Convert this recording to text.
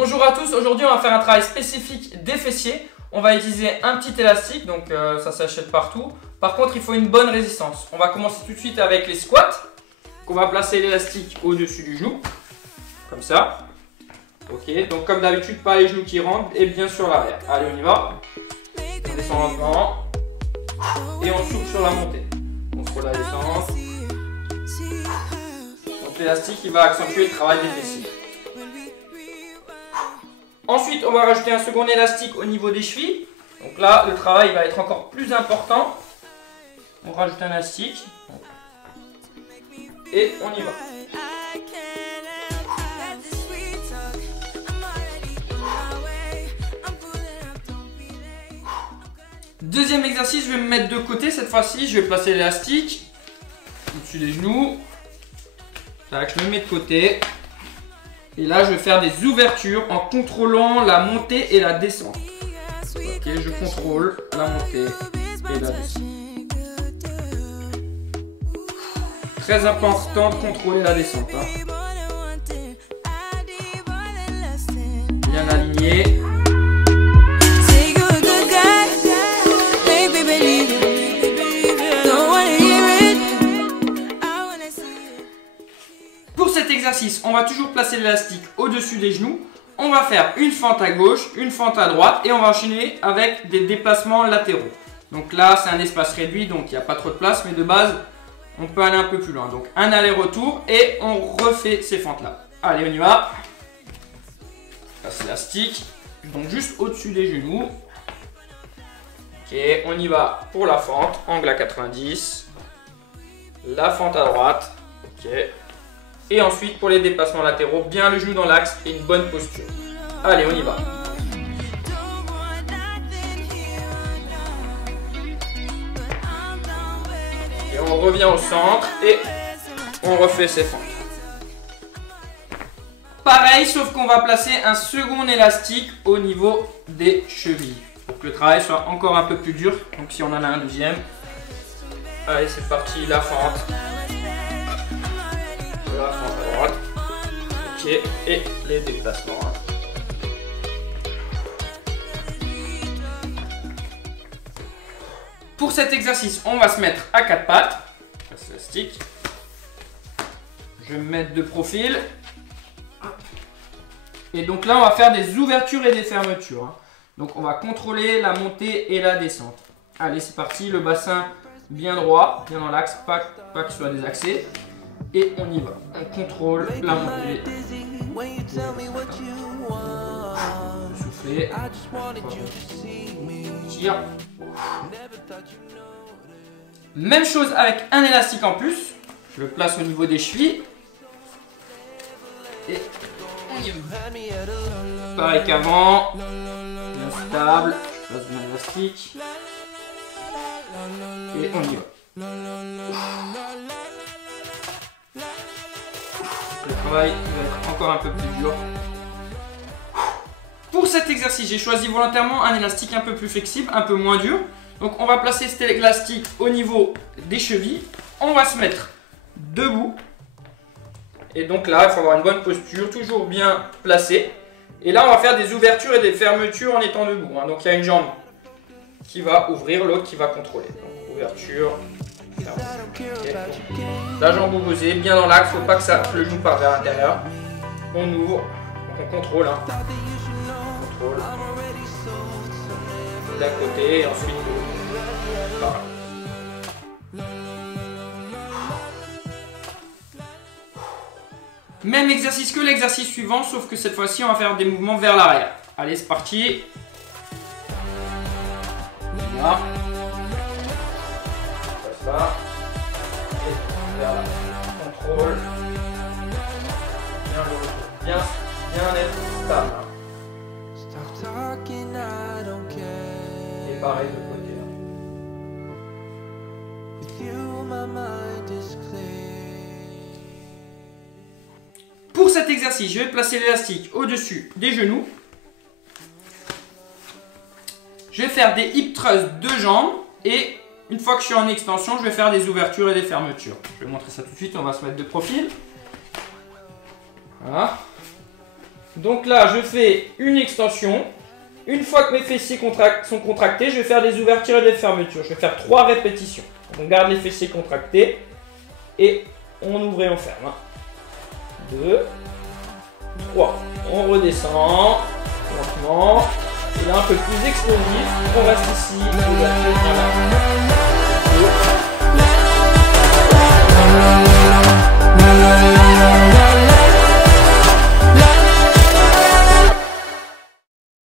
Bonjour à tous, aujourd'hui on va faire un travail spécifique des fessiers. On va utiliser un petit élastique, donc ça s'achète partout. Par contre il faut une bonne résistance. On va commencer tout de suite avec les squats. Donc, on va placer l'élastique au-dessus du genou, comme ça. Ok, donc comme d'habitude pas les genoux qui rentrent et bien sur l'arrière. Allez on y va. On descend lentement et on souffle sur la montée. On contrôle la descente. Donc l'élastique il va accentuer le travail des fessiers. Ensuite, on va rajouter un second élastique au niveau des chevilles. Donc là, le travail va être encore plus important. On rajoute un élastique. Et on y va. Deuxième exercice, je vais me mettre de côté. Cette fois-ci, je vais placer l'élastique au-dessus des genoux. Tac, je me mets de côté. Et là, je vais faire des ouvertures en contrôlant la montée et la descente. Ok, je contrôle la montée et la descente. Très important de contrôler la descente. Bien aligné. Pour cet exercice, on va toujours placer l'élastique au-dessus des genoux. On va faire une fente à gauche, une fente à droite et on va enchaîner avec des déplacements latéraux. Donc là, c'est un espace réduit, donc il n'y a pas trop de place, mais de base, on peut aller un peu plus loin. Donc un aller-retour et on refait ces fentes-là. Allez, on y va. Place l'élastique, donc juste au-dessus des genoux. Ok, on y va pour la fente, angle à 90. La fente à droite. Ok. Et ensuite, pour les déplacements latéraux, bien le genou dans l'axe et une bonne posture. Allez, on y va. Et on revient au centre et on refait ses fentes. Pareil, sauf qu'on va placer un second élastique au niveau des chevilles. Pour que le travail soit encore un peu plus dur. Donc si on en a un deuxième. Allez, c'est parti, la fente. La fente à droite. Ok, et les déplacements. Pour cet exercice, on va se mettre à quatre pattes. Place élastique. Je vais me mettre de profil. Et donc là, on va faire des ouvertures et des fermetures. Donc on va contrôler la montée et la descente. Allez, c'est parti. Le bassin bien droit, bien dans l'axe, pas qu'il soit désaxé. Et on y va. On contrôle la montée. Souffler. Tire. Même chose avec un élastique en plus. Je le place au niveau des chevilles. Et on y va. Pareil qu'avant. Bien stable. Je place bien l'élastique. Et on y va. Le travail va être encore un peu plus dur. Pour cet exercice, j'ai choisi volontairement un élastique un peu plus flexible, un peu moins dur. Donc on va placer cet élastique au niveau des chevilles. On va se mettre debout. Et donc là, il faut avoir une bonne posture, toujours bien placée. Et là, on va faire des ouvertures et des fermetures en étant debout. Donc il y a une jambe qui va ouvrir, l'autre qui va contrôler. Donc ouverture. Okay. La jambe opposée, bien dans l'axe, faut pas que le genou parte vers l'intérieur. On ouvre, donc on contrôle. On contrôle. D'un côté et ensuite de l'autre. Même exercice que l'exercice suivant, sauf que cette fois-ci, on va faire des mouvements vers l'arrière. Allez, c'est parti. Voilà. Ça. Et vers là. Contrôle. Bien le retour. Bien être stable. Et pareil de côté. Pour cet exercice, je vais placer l'élastique au-dessus des genoux. Je vais faire des hip thrusts de jambes et une fois que je suis en extension, je vais faire des ouvertures et des fermetures. Je vais montrer ça tout de suite, on va se mettre de profil. Voilà. Donc là, je fais une extension. Une fois que mes fessiers sont contractés, je vais faire des ouvertures et des fermetures. Je vais faire 3 répétitions. On garde les fessiers contractés et on ouvre et on ferme. 2, 3. On redescend lentement. Et là, un peu plus explosif. On reste ici. Ouverture, voilà.